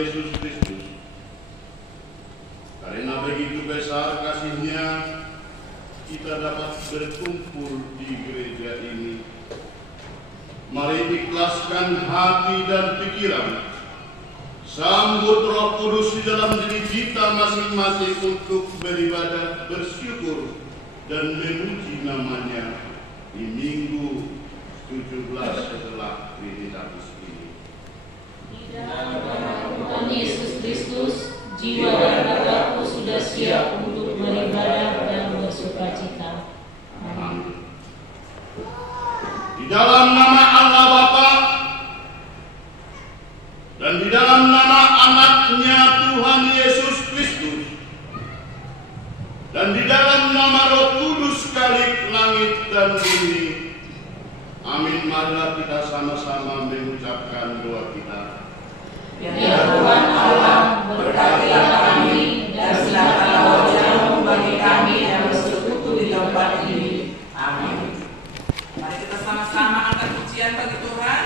Yesus Kristus. Karena begitu besar kasih-Nya, kita dapat berkumpul di gereja ini. Mari ikhlaskan hati dan pikiran, sambut Roh Kudus di dalam diri kita masing-masing untuk beribadah, bersyukur, dan memuji nama-Nya di Minggu 17 setelah Trinitatis ini. Di dalam nama Tuhan Yesus Kristus, jiwa dan ragaku sudah siap untuk beribadah dan bersukacita. Amin. Di dalam nama Allah Bapa dan di dalam nama Anak-Nya Tuhan Yesus Kristus dan di dalam nama Roh Kudus sekalik langit dan bumi. Amin. Marilah kita sama-sama mengucapkan doa kita. Ya Tuhan Allah, berkatilah kami dan silakan wajah-Mu bagi kami yang bersekutu di tempat ini. Amin. Mari kita sama-sama angkat pujian bagi Tuhan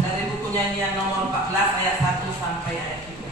dari buku nyanyian nomor 14 ayat 1 sampai ayat 3.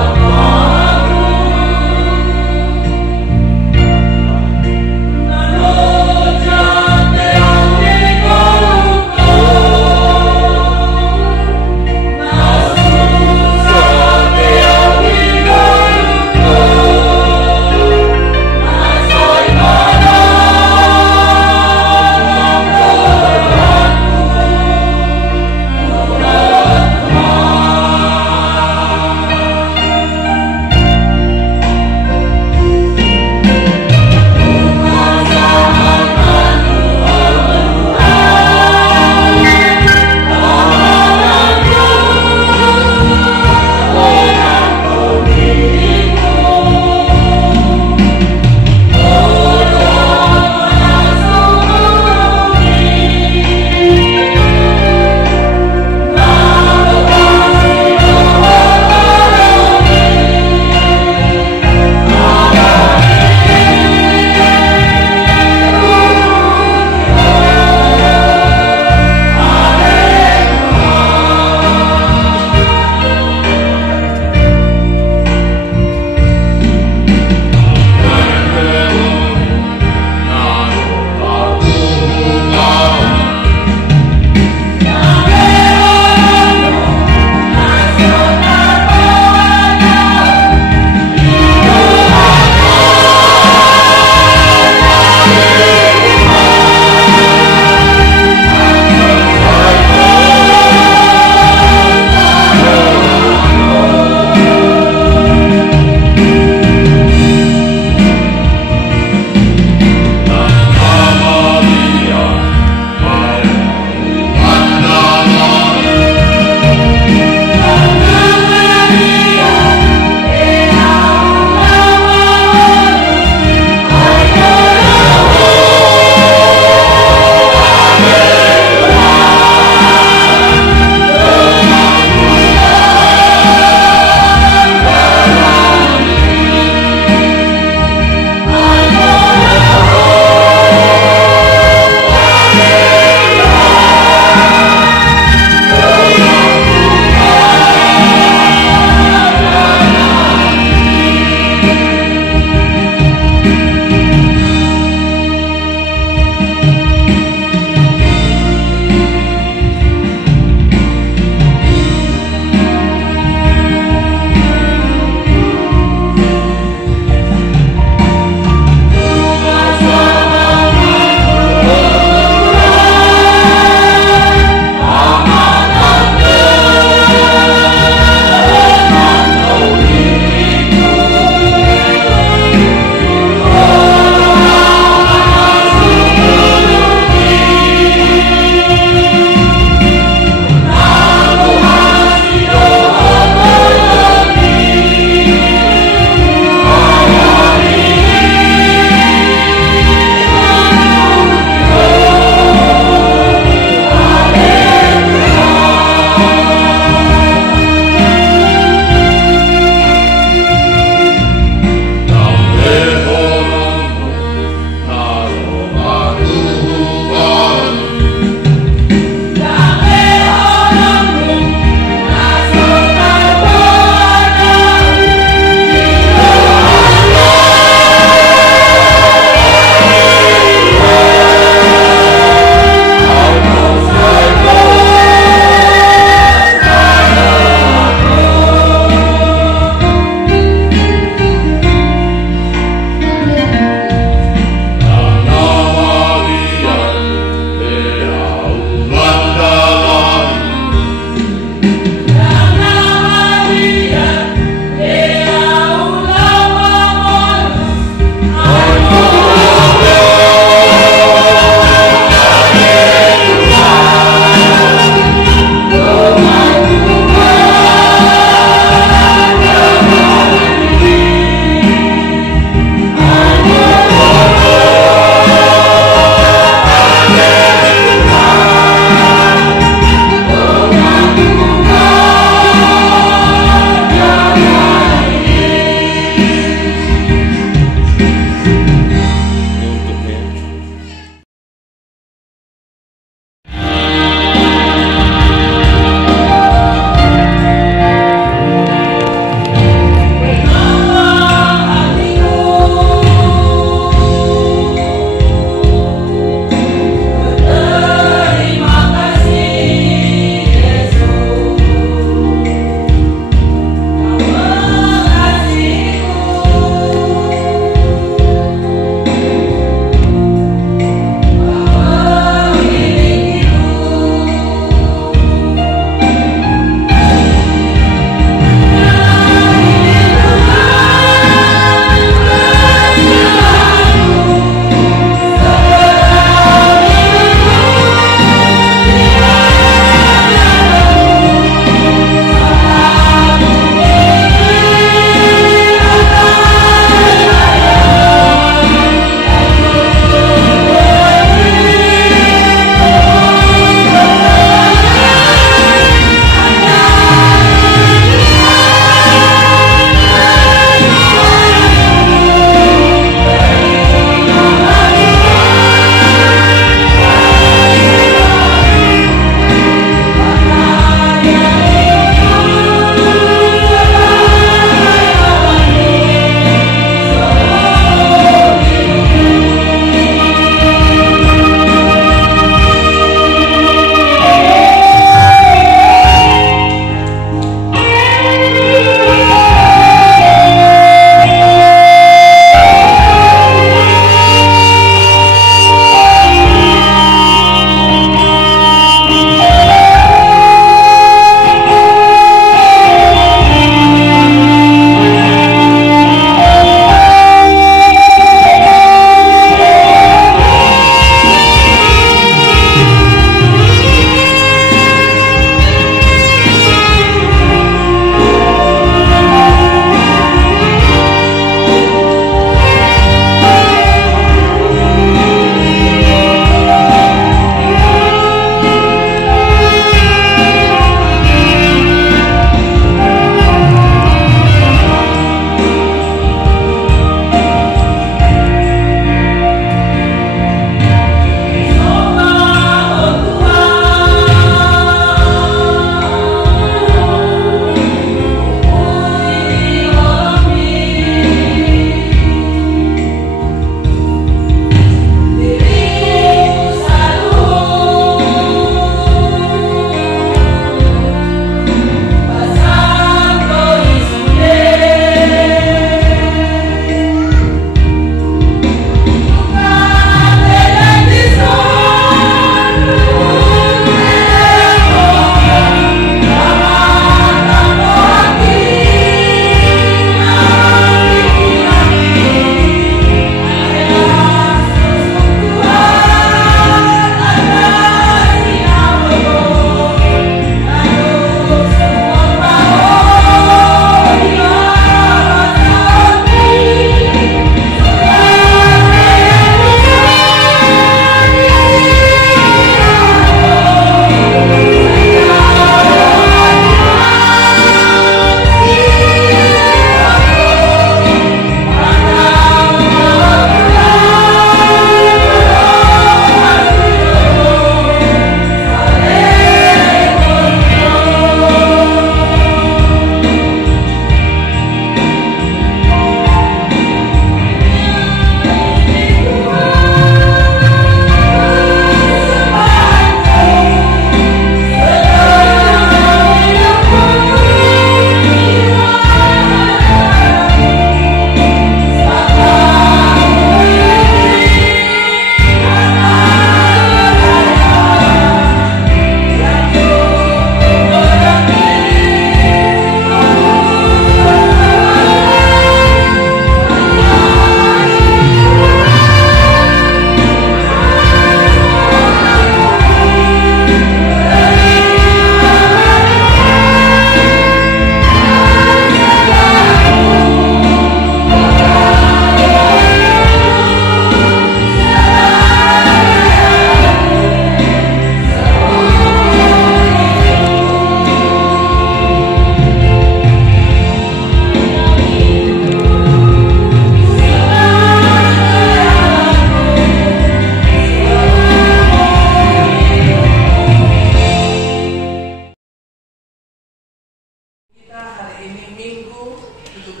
17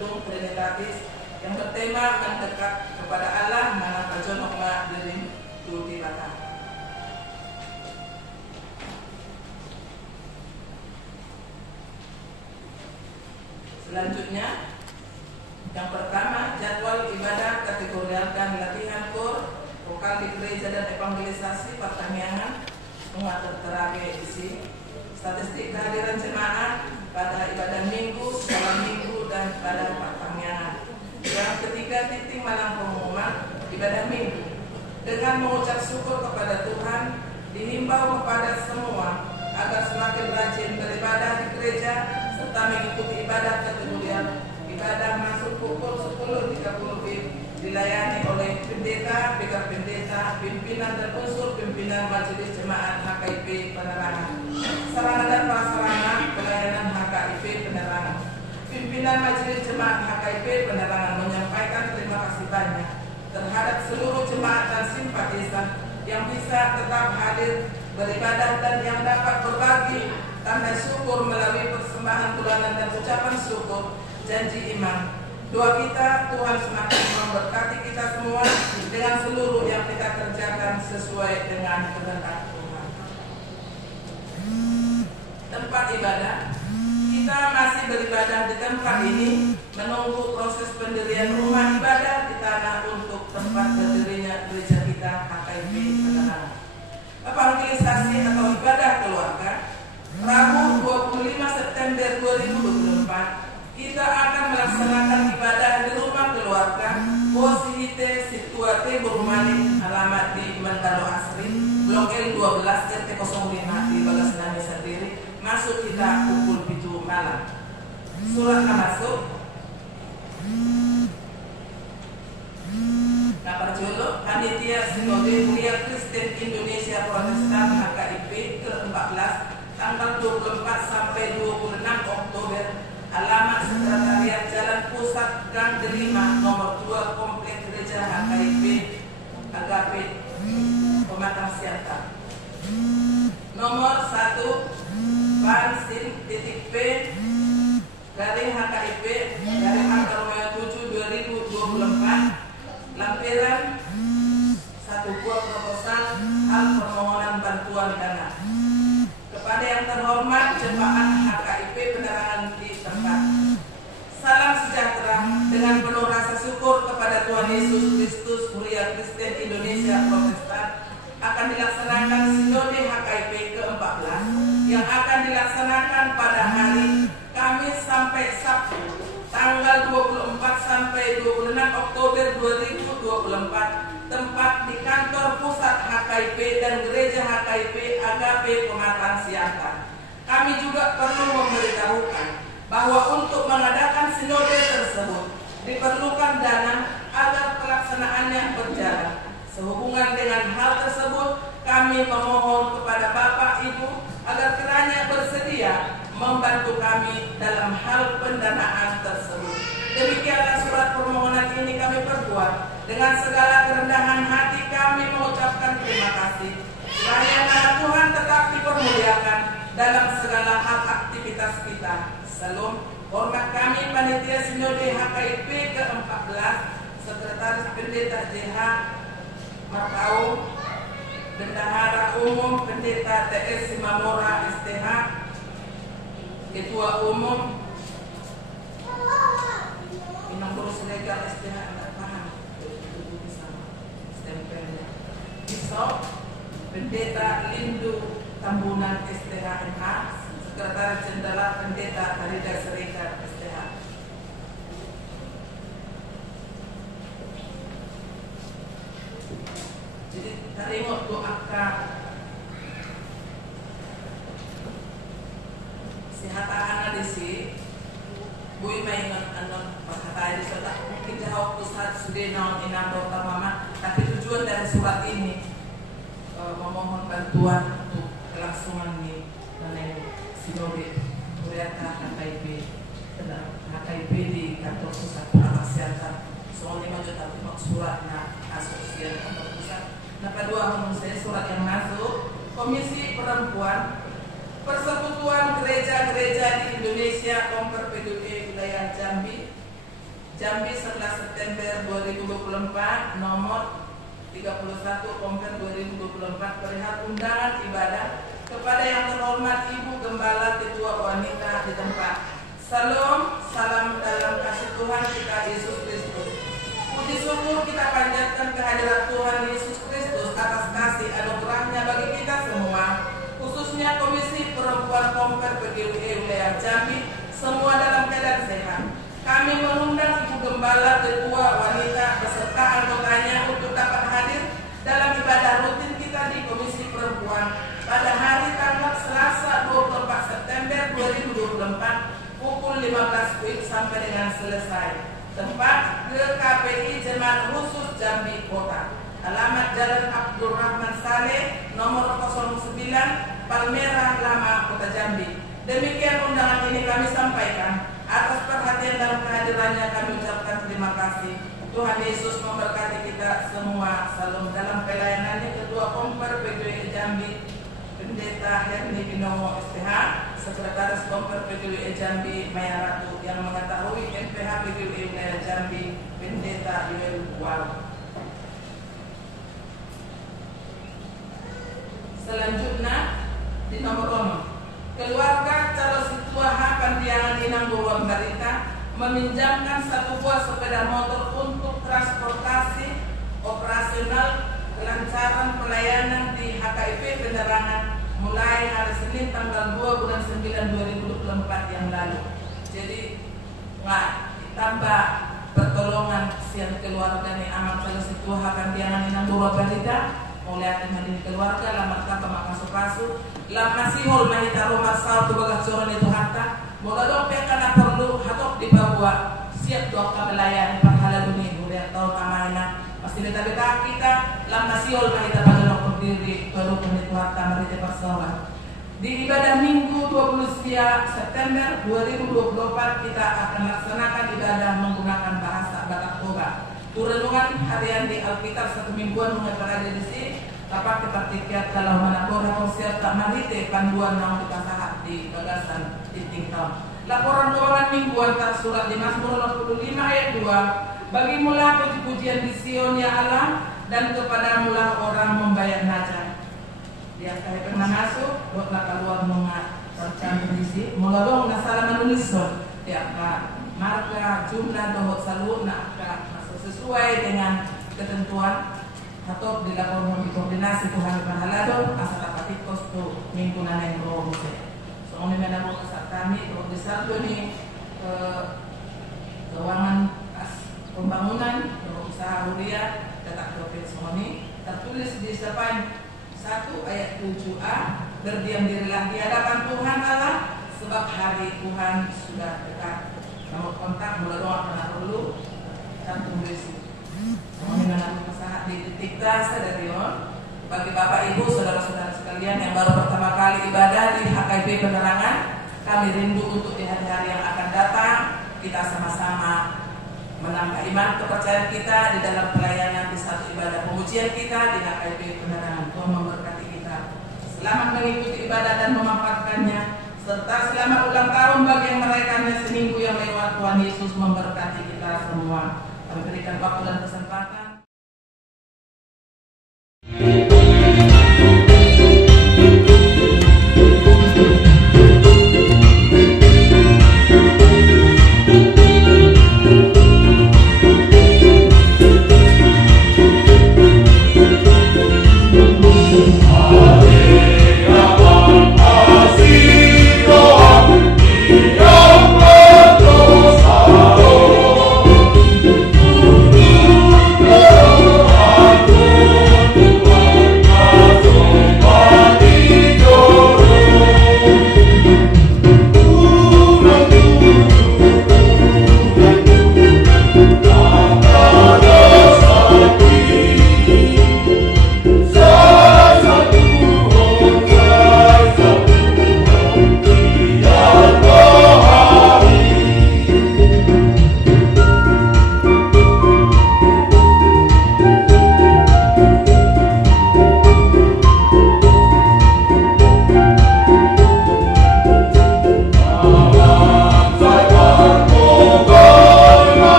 Dum Trinitatis yang bertema mendekat kepada Allah manapa jonok ma derim tu di batang. Selanjutnya, yang pertama, jadwal ibadah kategorialkan latihan kor, vokal di gereja dan evangelisasi pertanian, semua tertera di sini. Statistik kehadiran jemaat pada ibadah minggu, sekolah minggu, dan pada pertanian. Yang ketiga, titik malam pengumuman ibadah minggu. Dengan mengucap syukur kepada Tuhan, dihimbau kepada semua agar semakin rajin beribadah di gereja serta mengikuti ibadah kategorial. Ibadah masuk pukul 10.30 dilayani oleh pendeta, bikar pendeta, pimpinan dan unsur pimpinan majelis jemaat HKIP penerangan. Sarana dan prasarana pelayanan HKIP penerangan. Pimpinan majelis jemaat HKIP penerangan menyampaikan terima kasih banyak terhadap seluruh jemaat dan simpatisan yang bisa tetap hadir beribadah dan yang dapat berbagi tanda syukur melalui persembahan bulanan dan ucapan syukur janji iman. Doa kita, Tuhan semakin memberkati kita semua dengan seluruh yang kita kerjakan sesuai dengan kehendak Tuhan. Tempat ibadah, kita masih beribadah di tempat ini menunggu proses pendirian rumah ibadah di tanah untuk tempat berdirinya gereja kita HKIP Penerangan. Evangelisasi atau ibadah keluarga, Rabu 25 September 2024 kita akan melaksanakan ibadah di rumah keluarga Posihite Situate Burumani, alamat di Mandalo Asri, Blok L 12 RT 05 di Bagasinani sendiri. Masuk kita pukul 7 malam. Suratnya masuk. Naparjolo Panitia Sinode Pria Kristen Indonesia Protestan HKIP ke-14 tanggal 24 sampai 26 Oktober. Alamat Sekretariat Jalan Pusat Gang Delima nomor 2 Komplek Gereja HKIP Agape Pematang Siantar. Nomor 1 Bansin titik P garing HKIP garing angka Romeo 7 2024 lampiran 1 buah proposal hal permohonan bantuan dana. Kepada yang terhormat jemaat HKIP Penerangan di tempat, salam sejahtera dengan penuh rasa syukur kepada Tuhan Yesus Kristus Mulia Kristen Indonesia Protestan akan dilaksanakan Sinode HKIP ke-14 yang akan dilaksanakan pada hari Kamis sampai Sabtu tanggal 24 sampai 26 Oktober 2024. Tempat di kantor pusat HKIP dan gereja HKIP Agape Pematang Siantar. Kami juga perlu memberitahukan bahwa untuk mengadakan sinode tersebut diperlukan dana agar pelaksanaannya berjalan. Sehubungan dengan hal tersebut, kami memohon kepada Bapak Ibu agar kiranya bersedia membantu kami dalam hal pendanaan tersebut. Demikianlah surat permohonan ini kami perbuat. Dengan segala kerendahan hati kami mengucapkan terima kasih. Kiranya nama Tuhan tetap dipermuliakan dalam segala hal aktivitas kita. Salam. Hormat kami Panitia Sinode HKIP ke-14, Sekretaris Pendeta JH Martau, Bendahara Umum Pendeta TS Simamora STH, Ketua Umum Inang Terus Legal STH. Bisop Pendeta Lindu Tambunan STH-MH, Sekretaris Jenderal Pendeta Karida Serikat STH. Jadi terima doakan sehatan di sini. Bui mainan anon perkataan di sana mungkin jauh pusat sudah naon inang dokter mama, tapi tujuan dari surat ini memohon bantuan untuk kelangsungan nih dan sinode Kuriata HKIP di kantor pusat Pematang Siantar. Soalnya juta suratnya asosiasi kantor pusat. Nah kedua menurut saya surat yang masuk Komisi Perempuan Persekutuan Gereja-Gereja di Indonesia Komper PGWI Wilayah Jambi 11 September 2024 nomor 31 Komper 2024 perihal undangan ibadah kepada yang terhormat Ibu Gembala Ketua Wanita di tempat. Salam, salam dalam kasih Tuhan kita Yesus Kristus. Puji syukur kita panjatkan kehadirat Tuhan Yesus Kristus atas kasih anugerahnya bagi kita semua, khususnya Komisi Perempuan Komper PGWI Wilayah Jambi, semua dalam keadaan sehat. Kami mengundang Ibu Gembala Ketua Wanita beserta anggotanya untuk dapat hadir dalam ibadah rutin kita di Komisi Perempuan pada hari tanggal Selasa 24 September 2024 pukul 15 WIB sampai dengan selesai. Tempat GKPI Jemaat Khusus Jambi Kota. Alamat Jalan Abdul Rahman Saleh nomor 09 Palmerah Lama Kota Jambi. Demikian undangan ini kami sampaikan. Atas perhatian dan kehadirannya kami ucapkan terima kasih. Tuhan Yesus memberkati kita semua. Salam dalam pelayanannya Ketua Komper PGWI Jambi Pendeta Herni Binomo SPH, Sekretaris Komper PGWI Jambi Maya Ratu, yang mengetahui MPH PGWI Wilayah Jambi Pendeta Yoel Wal. Selanjutnya di nomor keluarga calon situa Pandiangan Inang Bawang Barita meminjamkan satu buah sepeda motor untuk transportasi operasional kelancaran pelayanan di HKIP Penerangan mulai hari Senin tanggal 2 bulan 9 2024 yang lalu. Jadi ditambah pertolongan siang keluarga ni amat calon situa Pandiangan Inang Bawang Barita mulai dari keluarga lamar kata makasukasu lama sihol mahita rumah sahur tu bagas coran itu harta moga dong pekana perlu hatok di Papua siap doa melayani pahala dunia udah tahun amanah pasti beta kita lama sihol mahita bagas berdiri baru itu harta merita persoalan di ibadah Minggu 29 September 2024 kita akan laksanakan ibadah menggunakan bahasa Batak Toba. Renungan harian di Alkitab satu mingguan mengenai edisi dapat dipertiket kalau mana orang serta marite panduan yang dipasang di bagasan di tingkau. Laporan keuangan mingguan tersurat di Mazmur 45 ayat 2. Bagi mula puji-pujian di Sion ya Allah, dan kepada mula orang membayar najah. Dia kaya pernah masuk, buatlah keluar mengat tercantum di sini. Mula dong nasalah menulis dia marka jumlah dohot salur nak sesuai dengan ketentuan atau dilaporkan koordinasi Tuhan Panhalado asal dapat kosto minggu naneng roh so kami menambah kesat kami kalau disaldo ni keuangan pembangunan usaha huria datang profit semua ni tertulis di Sepan 1 ayat 7a berdiam dirilah di hadapan Tuhan Allah sebab hari Tuhan sudah dekat. Nomor kontak mulai doa karena perlu cantum berisi. Kami menanam usaha di titik dasar dari bagi Bapak Ibu saudara-saudara sekalian yang baru pertama kali ibadah di HKIP Penerangan, kami rindu untuk di hari-hari yang akan datang kita sama-sama menambah iman kepercayaan kita di dalam pelayanan di satu ibadah pemujian kita di HKIP Penerangan. Tuhan memberkati kita. Selamat mengikuti ibadah dan memanfaatkannya, serta selamat ulang tahun bagi yang merayakannya seminggu yang lewat. Tuhan Yesus memberkati kita semua. Kami berikan waktu dan kesempatan. Oh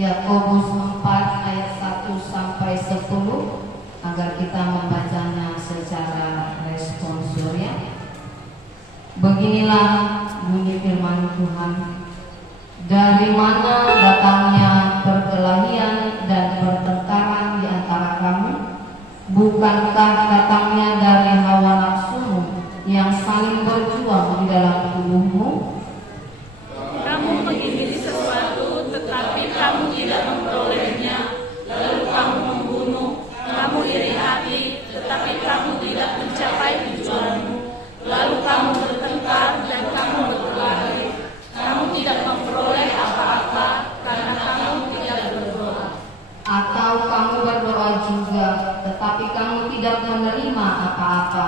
Yakobus 4 ayat 1 sampai 10 agar kita membacanya secara responsorial. Beginilah bunyi firman Tuhan. Dari mana datangnya perkelahian dan pertengkaran di antara kamu? Bukankah datangnya dari hawa nafsumu yang saling berjuang di dalam tubuhmu? Kamu mengingini sesuatu, tetapi kamu tidak memperolehnya, lalu kamu membunuh. Kamu iri hati, tetapi kamu tidak mencapai tujuanmu. Lalu kamu bertengkar dan kamu berkelahi. Kamu tidak memperoleh apa-apa karena kamu tidak berdoa. Atau kamu berdoa juga, tetapi kamu tidak menerima apa-apa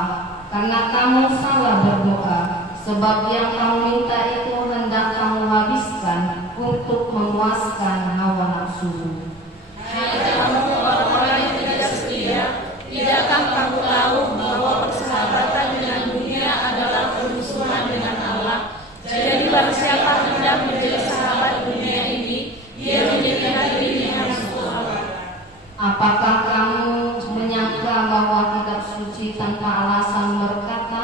karena kamu salah berdoa. Sebab yang kamu minta itu hendak kamu habiskan untuk memuaskan hawa nafsumu. Hai kamu orang-orang yang tidak setia, tidakkah kamu tahu bahwa persahabatan dengan dunia adalah permusuhan dengan Allah? Jadi barang siapa hendak menjadi sahabat dunia ini, dia menjadikan dirinya musuh Allah. Apakah kamu menyangka bahwa kitab suci tanpa alasan berkata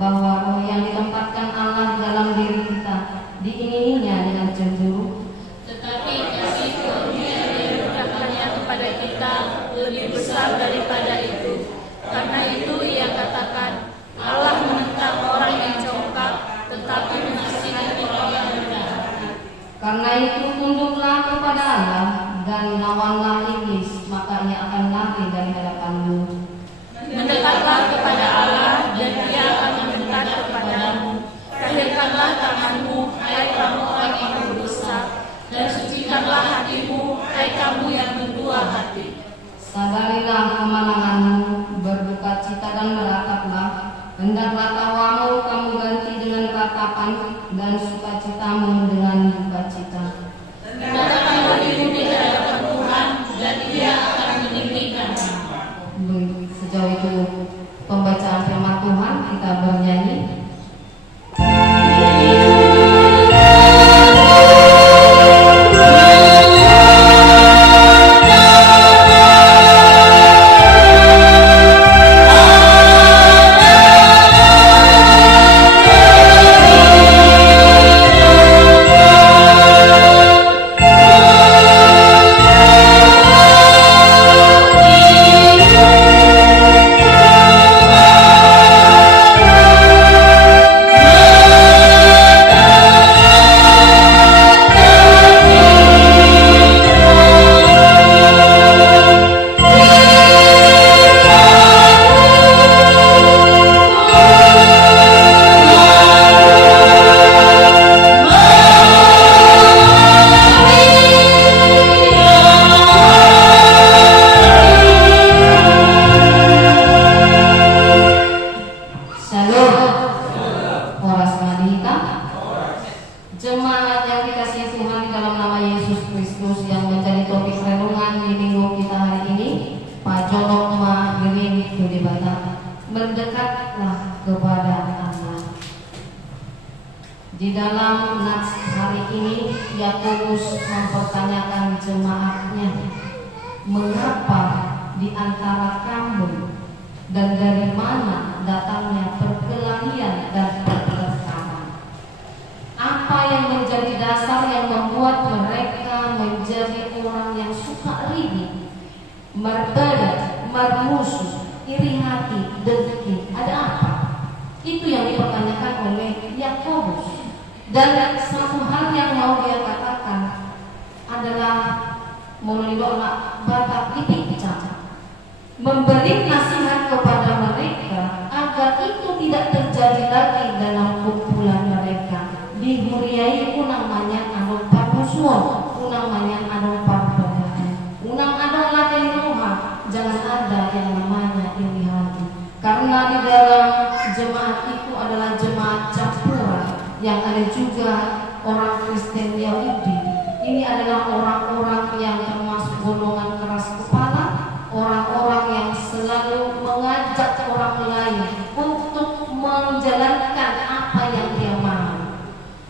bahwa roh yang ditempatkan Allah dalam diri kita diingininya dengan cemburu? Tetapi kasih karunia yang diberikannya kepada kita lebih besar daripada itu. Karena itu ia katakan, Allah menentang orang yang congkak, tetapi menasihati orang yang rendah hati. Karena itu tunduklah kepada Allah dan lawanlah iblis, maka ia akan lari dari hadapanmu. Mendekatlah kepada Allah dan Dia akan mendekat kepadamu. Tahirkanlah tanganmu, hai kamu orang yang berdosa, dan sucikanlah hatimu, hai kamu yang berdua hati. Sadarilah kemenanganmu, berduka cita dan merataplah. Hendaklah tawamu kamu ganti dengan ratapan dan sukacitamu dengan duka cita. Katakanlah dirimu di hadapan Tuhan, dan Dia akan meninggikanmu. Sejauh itu pembacaan firman Tuhan, kita bernyanyi. Jemaat yang dikasihi Tuhan di dalam nama Yesus Kristus, yang menjadi topik renungan di minggu kita hari ini, Pajolok Mahirin Dudibata, mendekatlah kepada Allah. Di dalam nats hari ini, Yakobus mempertanyakan jemaatnya, mengapa di antara kamu dan dari mana datangnya perkelahian dan pertengkaran? Apa yang menjadi dasar yang membuat mereka menjadi orang yang suka ribut, berbeda, bermusuh, iri hati, dengki? Ada apa? Itu yang dipertanyakan oleh Yakobus. Dan satu hal yang mau dia katakan adalah melalui doa Bapak dipicah, memberi nasihat kepada mereka agar itu tidak terjadi lagi dalam kumpulan mereka. Dihuriai namanya anu pamusuh, namanya anu parbedaan, unang ada latih roha, jangan ada yang namanya iri hati. Karena di dalam jemaat itu adalah jemaat campuran, yang ada juga orang Kristen Yahudi. Ini adalah orang-orang yang termasuk golongan keras kepala, orang-orang yang selalu mengajak orang lain untuk menjalankan apa yang dia mau.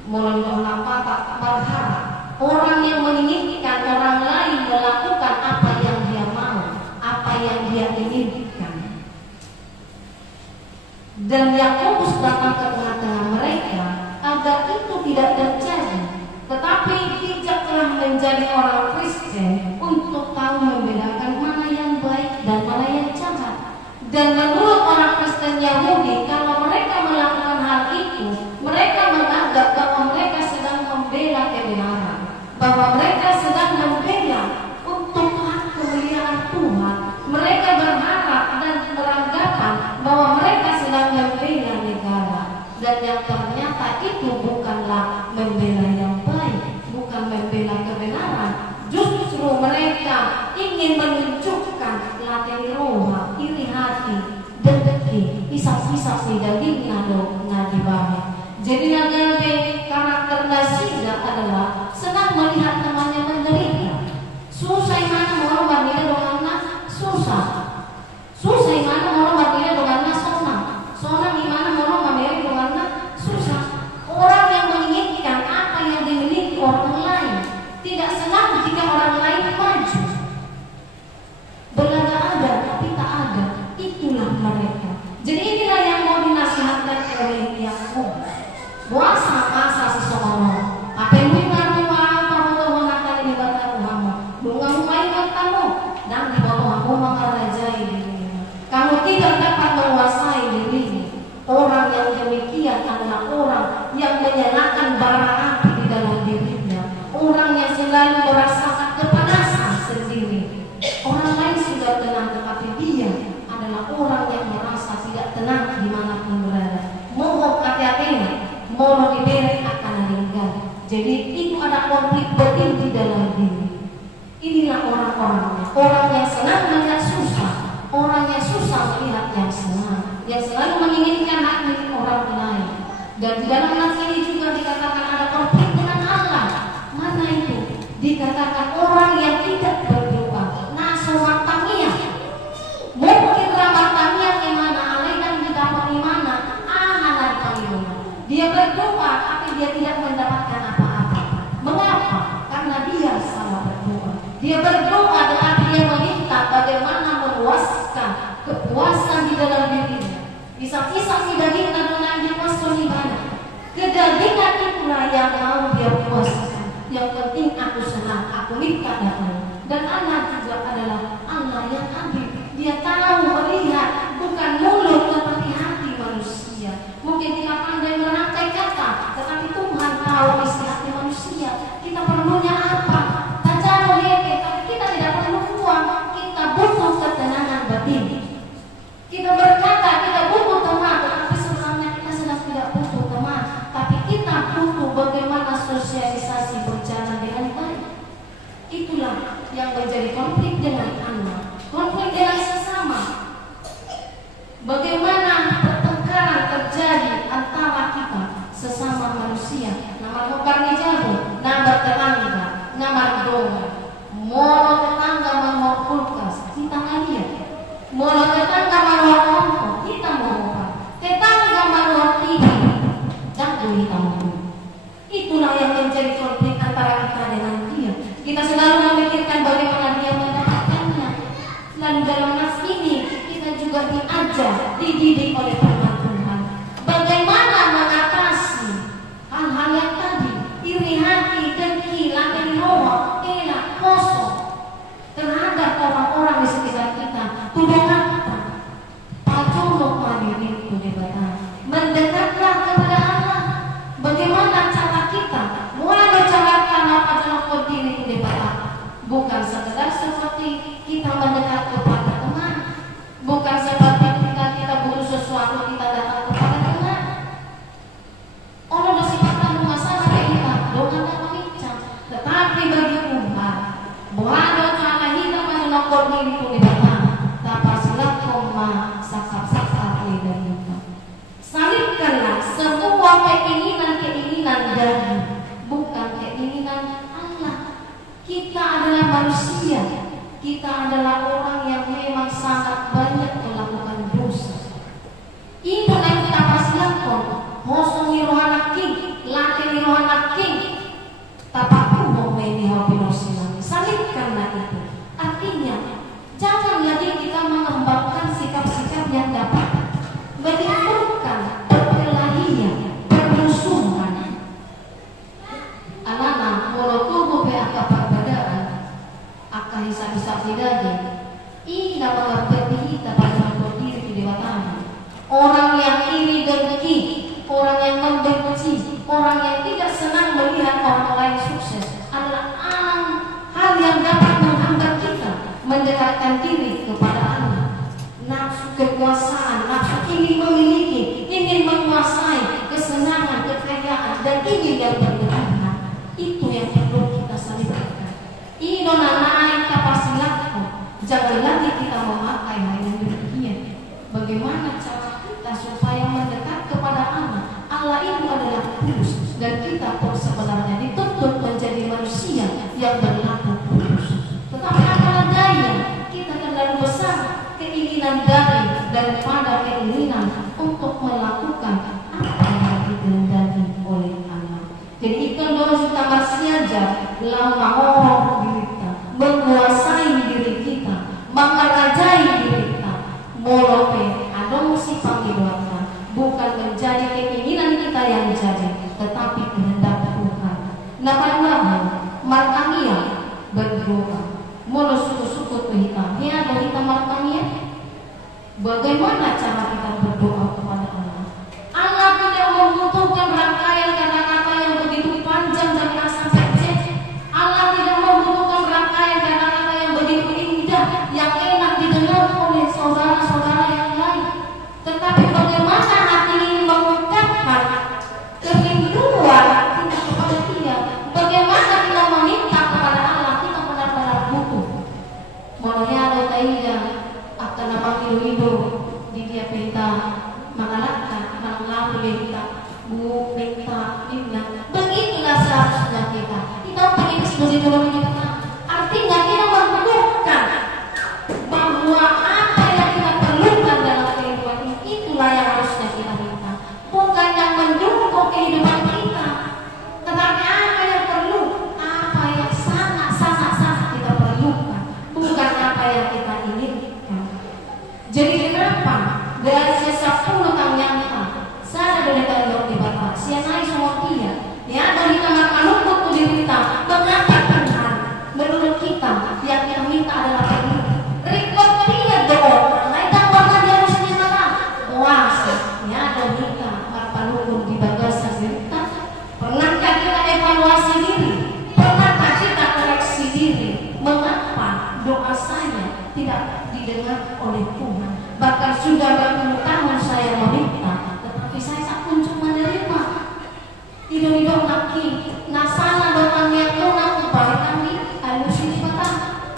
Melalui ulama berharap orang yang menginginkan orang lain melakukan apa yang dia mau, apa yang dia inginkan. Dan Yakobus datang ke tengah-tengah mereka agar itu tidak terjadi. Tetapi bijaklah menjadi orang Kristen untuk tahu membedakan mana yang baik dan mana yang jahat. Dan menurut orang Kristen Yahudi, kalau mereka melakukan hal itu, mereka menganggap bahwa mereka sedang membela kebenaran, bahwa mereka sedang membela untuk hak kemuliaan Tuhan. Mereka berharap dan beranggapan bahwa mereka sedang membela negara, dan yang ternyata itu bukanlah membela yang baik, bukan membela kebenaran. Justru mereka ingin menunjukkan latih roh, iri hati, dengki, pisah-pisah dan ingado nadibahe. Jadi nagabe karakter Nasida adalah senang melihat temannya menderita. Susah mana mau bandingnya dengan susah. Susah mana mau bandingnya dengan sonang. Sonang gimana mau bandingnya dengan susah. Orang yang menginginkan apa yang dimiliki orang lain tidak senang jika orang lain maju. Belanda ada tapi tak ada. Itulah mereka. Jadi inilah yang mau dinasihatkan oleh Yakobus. Puasa masa seseorang. Apa yang mengaruhi apa mau mengatakan ini kata Tuhanmu. Mengaruhi katamu dan di bawah aku mengarajai dirimu. Kamu tidak dapat menguasai dirimu. Orang yang demikian adalah orang yang menyalakan bara api di dalam dirinya. Orang yang selalu merasakan kepanasan sendiri. Orang lain sudah tenang, tetapi dia adalah orang yang merasa tidak tenang dimanapun berada. Mohon hati-hati, mohon diberi akan meninggal. Jadi itu ada konflik batin di dalam diri. Inilah orang-orangnya, orang yang senang melihat susah, orang yang susah melihat yang senang, yang selalu menginginkan hak milik orang lain. Dan di dalam nas ini juga dikatakan ada konflik dengan Allah. Mana itu? Dikatakan orang yang tidak berdoa. Nah, somatamia. Mungkin ramatanya yang mana alaikan didapat di mana? Anak kalian. Dia berdoa tapi dia tidak mendapatkan apa-apa. Mengapa? Karena dia salah berdoa. Dia berdoa tetapi dia meminta bagaimana meluaskan kepuasan di dalam dirinya. Kisah-kisah si daging dengan dia puasa ibadah. Kedagingan itulah yang mau dia puaskan. Yang penting aku senang, aku minta datang. Dan Allah juga adalah Allah yang adil. Dia tahu melihat bukan mulut tetapi hati manusia. Mungkin kita pandai merangkai kata, tetapi Tuhan tahu isi hati manusia. Kita perlunya apa? Tajam heke, tapi kita tidak perlu uang. Kita butuh ketenangan batin. Kita berkata kita butuh teman, tetapi sebenarnya kita sedang tidak butuh teman. Tapi kita butuh bagaimana sosialisasi berjalan dengan baik. Itulah yang menjadi konflik dengan Allah, konflik dengan sesama. Bagaimana pertengkaran terjadi antara kita sesama manusia. Nama bukan jauh, nama tetangga, nama doa. Molo tetangga mau kulkas, kita ngaliat. Molo tetangga mau kompor, kita mau. Tetangga mau TV, jago kita mau. Itulah yang menjadi konflik antara kita dengan dia. Kita selalu memikirkan bagaimana dia mendapatkannya. Lalu dalam nas ini kita juga diajar, dididik oleh firman Tuhan. Bagaimana mengatasi hal-hal yang tadi, iri hati, dengki, latih roh, enak, kosong terhadap orang-orang di sekitar kita. Tudungan kita, pacungok mandiri itu debatan. Mendekatlah kepada Allah. Bagaimana cara kita mulai menjalankan apa dalam kondisi ini debatan? Bukan sekedar seperti kita mendekat kepada teman, bukan seperti ketika kita butuh sesuatu kita datang kepada teman. Orang bersifat masalah kita, doa dan bincang. Tetapi bagi Tuhan, bukan cara kita menolak diri itu dibatan. Tapi silakan sakap-sakap lidah kita. Salibkanlah semua keinginan-keinginan daging, bukan keinginan Allah. Kita adalah manusia. Kita adalah orang yang memang sangat banyak melakukan dosa. Itu yang kita pasilkan. Hosong rohana king, latih rohana king. dunia, jangan lagi kita mengembangkan sikap-sikap yang dapat menimbulkan perkelahian, permusuhan. Anak-anak, walau tubuh PAK perbedaan, akan hisap-hisap di daging, ini dapat berpihita pada berdiri di depan. Orang yang iri dengki, orang yang membenci, orang yang tidak senang melihat orang lain sukses adalah hal yang dapat menghambat kita mendekatkan diri kepada Allah. Nafsu kekuasaan, nafsu ingin memiliki, ingin menguasai kesenangan, kekayaan, dan ingin yang berlebihan, itu yang perlu kita selipkan. Ini nona-nona kapasilatku, jangan lagi kita memakai hal yang demikian. Bagaimana cara kita supaya mendekat kepada Allah? Allah itu adalah kudus, dan kita pun sebenarnya dituntut menjadi manusia yang berlaku kudus. Tetapi apa daya kita terlalu besar keinginan daripada keinginan untuk melakukan apa yang dikehendaki oleh Allah. Jadi ikan doang kita bersiaga lama orang diri kita, menguasai diri kita, mengerajai diri kita, molope adong si panggilan, bukan menjadi keinginan kita yang jadi, tetapi kehendak Tuhan. Nampaknya Martania berdoa, molo suku-suku kita, dia ada kita Martania. Bagaimana cara kita berdoa kepada Allah? Allah tidak membutuhkan rangkaian kata-kata yang begitu panjang dari A sampai Z. Allah tidak membutuhkan rangkaian kata-kata yang begitu indah, yang enak didengar oleh saudara-saudara yang lain. Tetapi bagaimana hati ini mengungkapkan kerinduan kita kepada Dia? Bagaimana kita meminta kepada Allah? Kita benar-benar butuh. Mohon ya akan apa hidup di dia minta mengalahkan, mengalami kita, minta. Begitulah seharusnya kita. Kita pergi ke sebuah dalam kita. Artinya kita membutuhkan bahwa apa yang kita perlukan dalam kehidupan ini, itulah yang harusnya kita minta. Bukan yang mendukung kehidupan kita, tetapi apa yang perlu, apa yang sangat kita perlukan, bukan apa yang kita inginkan. Jadi kenapa dari sisa 10 tahun yang saya dari kantor di Bapak, saya naik semua dia, ya dari kamar kalungku di kita, mengapa Tuhan menurut kita yang kita minta adalah perlu. Rekod dia doa, naik tambahkan dia harusnya mana? Puasa, ya ada kita, kalungku di bagasan kita. Pernahkah kita evaluasi diri? Pernahkah kita koreksi diri? Mengapa doa saya tidak didengar oleh Tuhan? Bahkan sudah bertahun-tahun saya meminta, tetapi saya tak kunjung menerima. Hidup-hidup lagi, nasana doanya Tuhan upaya kami halusin mata.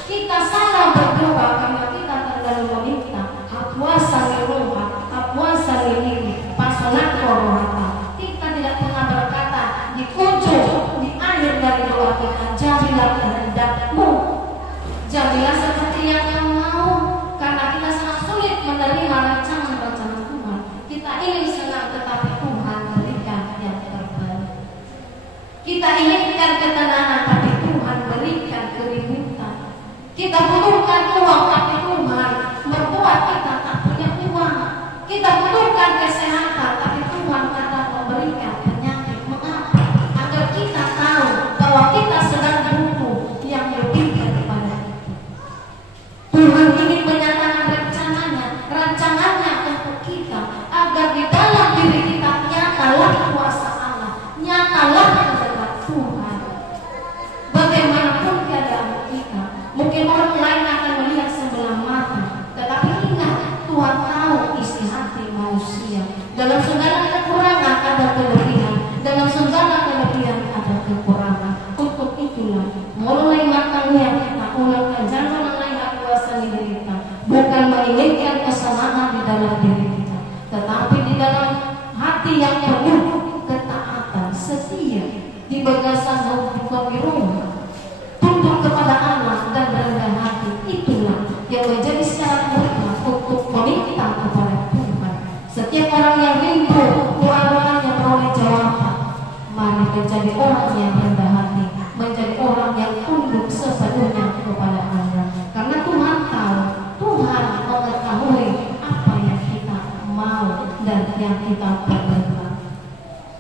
Kita salah berdoa karena kita terlalu meminta. Hapuasa ngeluha, hapuasa ngeliri, pasonak rohata. Kita tidak pernah berkata di ujung, di akhir dari doa kita, jadilah kehendakmu, jadilah seperti yang Kau mau. Karena kita sangat sulit menerima rancangan-rancangan Tuhan. Kita ingin senang, tetapi Tuhan berikan yang terbaik. Kita inginkan ketenangan, tapi Tuhan berikan keributan. Kita butuhkan uang, tapi Tuhan membuat kita tak punya uang. Kita butuhkan kesehatan, tapi Tuhan kata memberikan penyakit. Mengapa? Agar kita tahu bahwa kita sedang butuh yang lebih daripada itu. kita berdoa.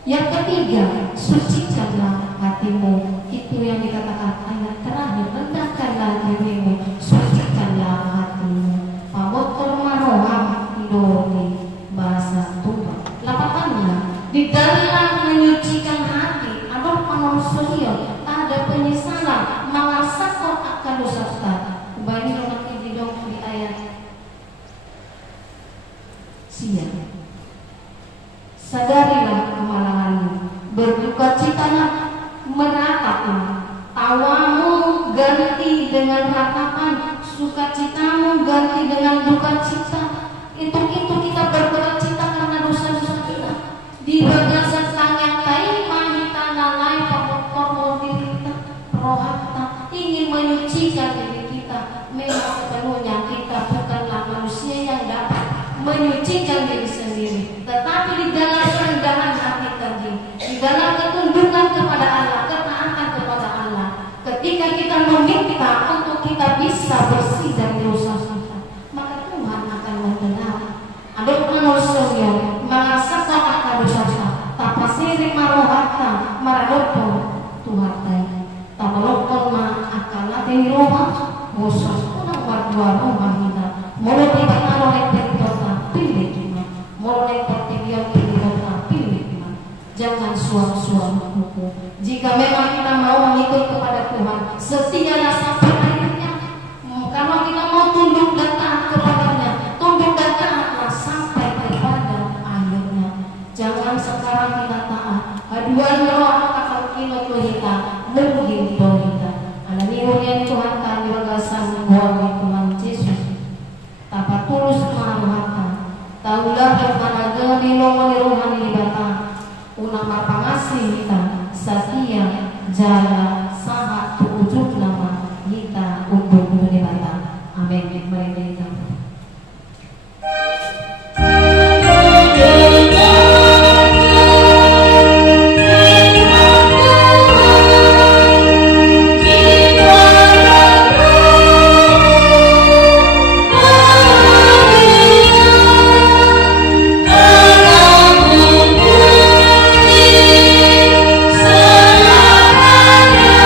Yang ketiga, sucikanlah hatimu. Itu yang dikatakan ayat terakhir, rendahkanlah dirimu, sucikanlah hatimu. Pamotor maroham idoni bahasa Tuhan. Lapakanlah di dalam menyucikan hati atau manusia ada penyesalan, mengasahkan akan dosa. Bagi orang ini dong di ayat siang. Sadarilah kemalahanmu, berduka citalah, merataplah, tawamu ganti dengan ratapan, sukacitamu ganti dengan duka cita. Itu kita berduka cita karena dosa-dosa kita. Di bagasan sang yang tai mahita nalai pamukor kita rohata ingin menyucikan diri kita. Memang sepenuhnya kita bukanlah manusia yang dapat menyucikan diri sendiri, tetapi di dalam kerendahan hati tadi, di dalam ketundukan kepada Allah, ketaatan kepada Allah, ketika kita meminta untuk kita bisa bersih dari dosa kita, maka Tuhan akan mendengar. Ada manusia mengasakan akan dosa kita, tanpa sirik marohata maradoto Tuhan tadi, tak melokon ma akan latih roha, musuh unang berdua rumah kita, mulai tidak oleh jangan suam-suam hukum. Jika memang kita mau mengikut kepada Tuhan, setialah sampai akhirnya. Kalau kita mau tunduk dan taat kepadanya, tunduk dan taatlah sampai kepada akhirnya. Jangan sekarang kita taat. Aduan roh akan kinot kita, mungkin kita. Alami ulian Tuhan kami bagasan buat Tuhan Yesus. Tapa tulus maruhata. Taulah berpanaga di nomor rohani bata. Unang mapangasih kita setia jala sahat tujuh nama kita untuk dunia bata. Amin. Mari kita Salam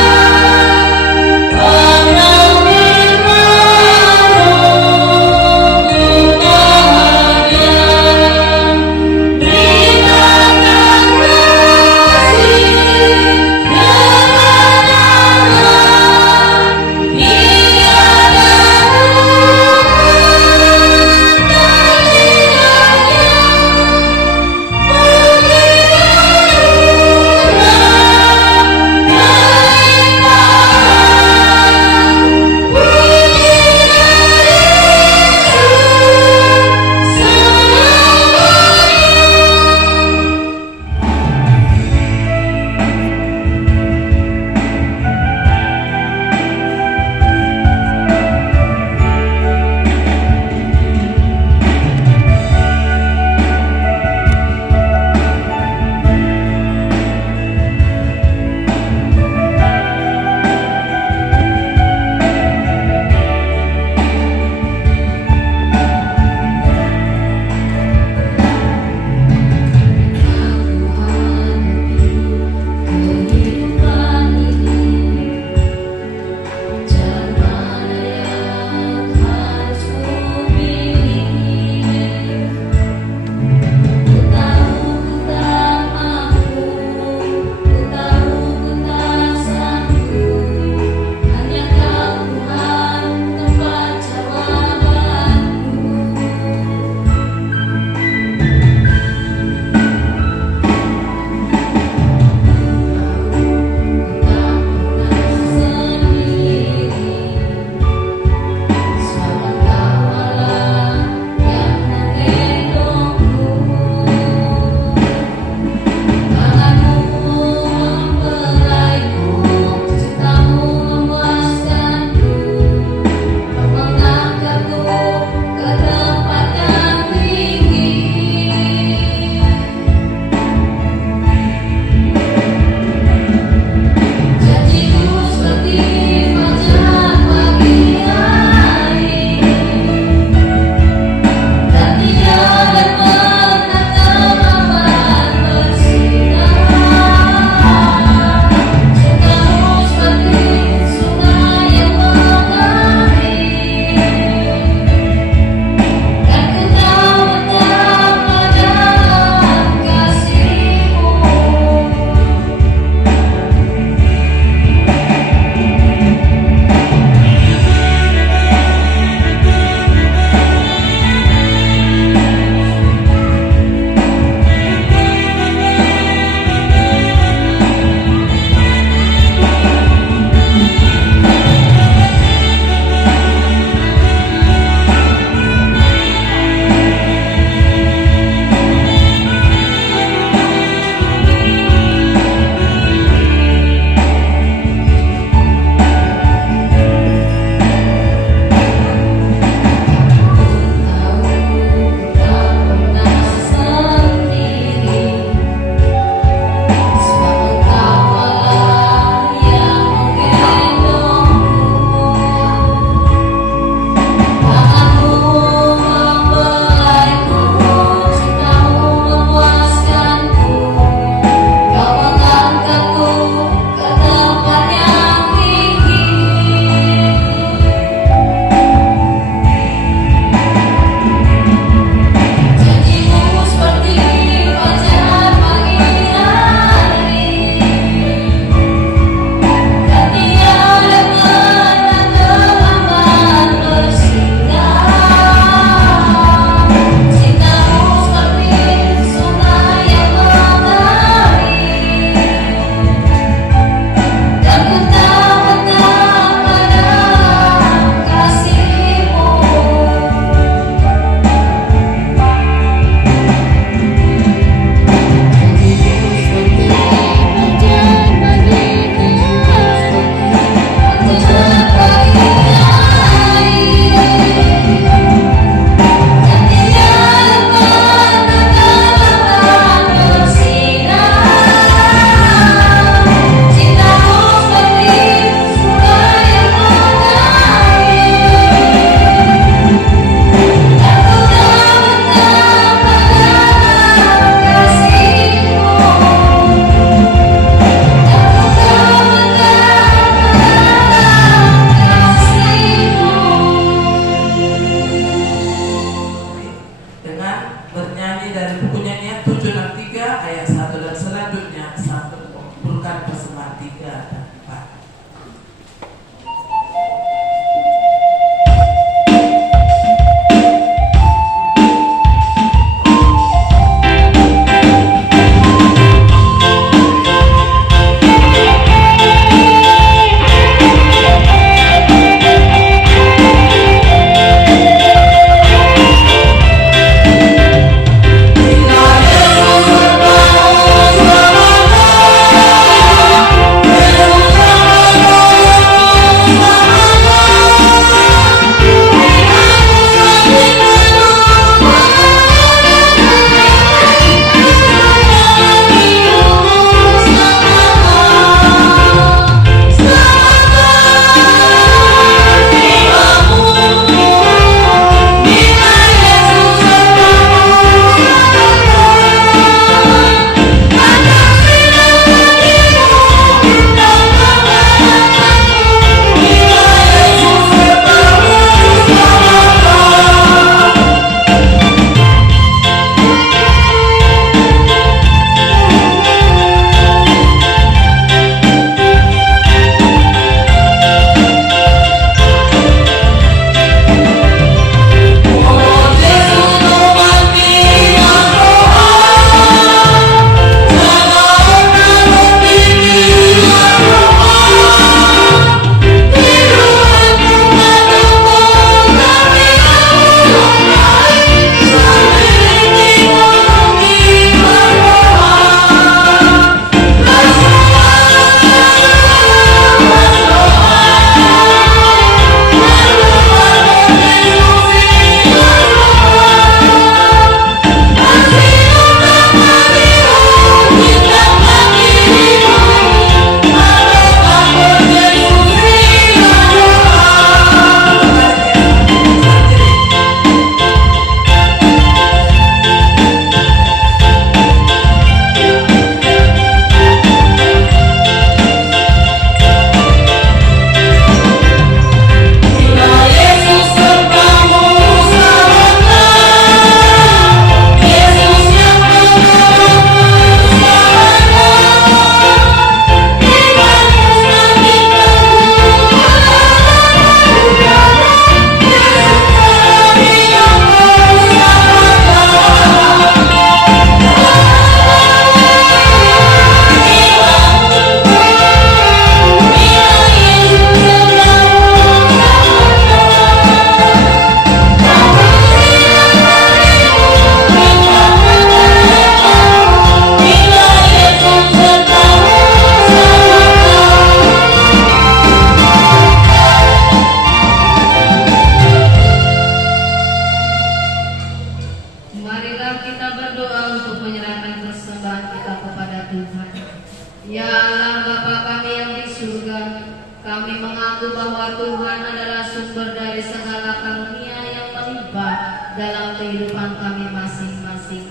surga. Kami mengaku bahwa Tuhan adalah sumber dari segala karunia yang melimpah dalam kehidupan kami masing-masing.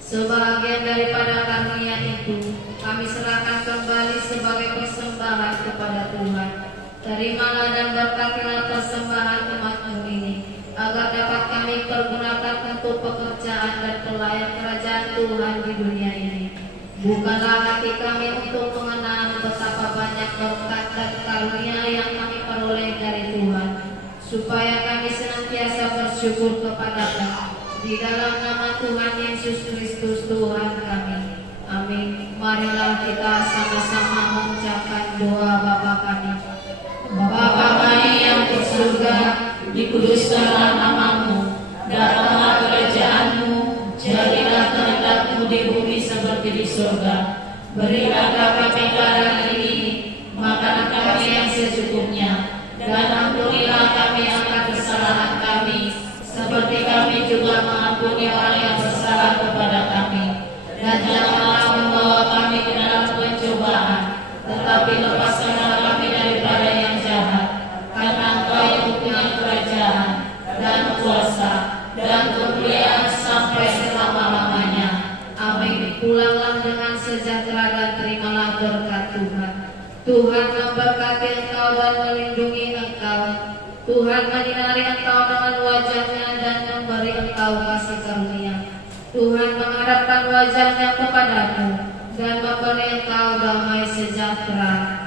Sebahagian daripada karunia itu kami serahkan kembali sebagai persembahan kepada Tuhan. Terimalah dan berkatilah persembahan umat-Mu ini, agar dapat kami pergunakan untuk pekerjaan dan pelayan kerajaan Tuhan di dunia ini. Bukanlah hati kami untuk mengenal betapa banyak berkat dan karunia yang kami peroleh dari Tuhan, supaya kami senantiasa bersyukur kepada-Nya. Di dalam nama Tuhan Yesus Kristus Tuhan kami. Amin. Marilah kita sama-sama mengucapkan doa Bapa kami. Bapa kami yang di surga, dikuduskanlah nama-Mu, datanglah kerajaan-Mu, jadilah kehendak-Mu di bumi seperti di surga. Berilah kami hari ini makanan kami yang secukupnya, dan ampunilah kami akan kesalahan kami, seperti kami juga mengampuni orang yang bersalah kepada kami. Dan janganlah membawa kami ke dalam pencobaan, tetapi lepaskanlah kami daripada yang jahat. Karena Engkau yang punya kerajaan dan kuasa dan kemuliaan sampai selama-lamanya. Amin. Pulanglah dengan sejahtera dan terimalah berkat Tuhan. Tuhan memberkati engkau dan melindungi engkau. Tuhan menyinari engkau dengan wajah-Nya dan memberi engkau kasih karunia. Tuhan menghadapkan wajah-Nya kepadamu dan memberi engkau damai sejahtera.